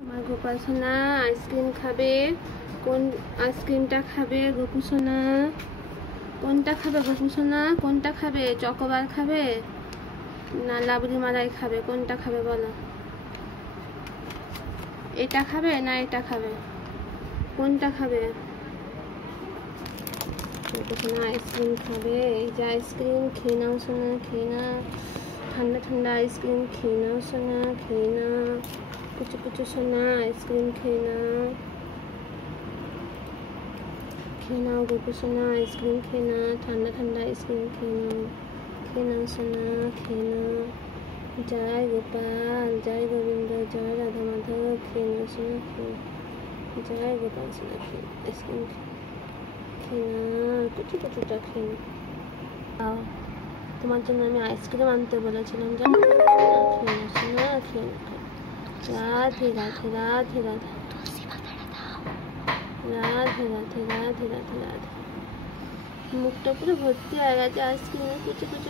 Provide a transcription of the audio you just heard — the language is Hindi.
আমার গোপাল সোনা আইসক্রিম খাবে। কোন আইসক্রিমটা খাবে গোপু সোনা? কোনটা খাবে গোপু সোনা? কোনটা খাবে? চকোবার খাবে না লাবড়ি মালাই খাবে? কোনটা খাবে বলো? এটা খাবে না এটা খাবে? কোনটা খাবে? গোপু সোনা আইসক্রিম খাবে। এই যে আইসক্রিম খেয়ে নাও সোনা, খেয়ে নাও। ঠান্ডা ঠান্ডা আইসক্রিম খেয়ে নাও সোনা, খেয়ে নাও। कुछ कुछ सोना आइसक्रीम खेना खेना गोपू सोना आइसक्रीम खेना ठंडा ठंडा आइसक्रीम खेना खेना सोना खेना। जय गोपाल जय गोविंद जय राधा माधव खेना सोना खेना। जय गोपाल सोना खेना आइसक्रीम खेना कुछ कुछ खेना। आओ তোমার জন্য আমি আইসক্রিম আনতে বলেছিলাম জানো? খেয়ে সোনা খেয়ে राधे राधे राधे राधे राधे राधे राधे राधे राधे मुखटा पूरा भर्ती आ गया आइसक्रीम कुछ कुछ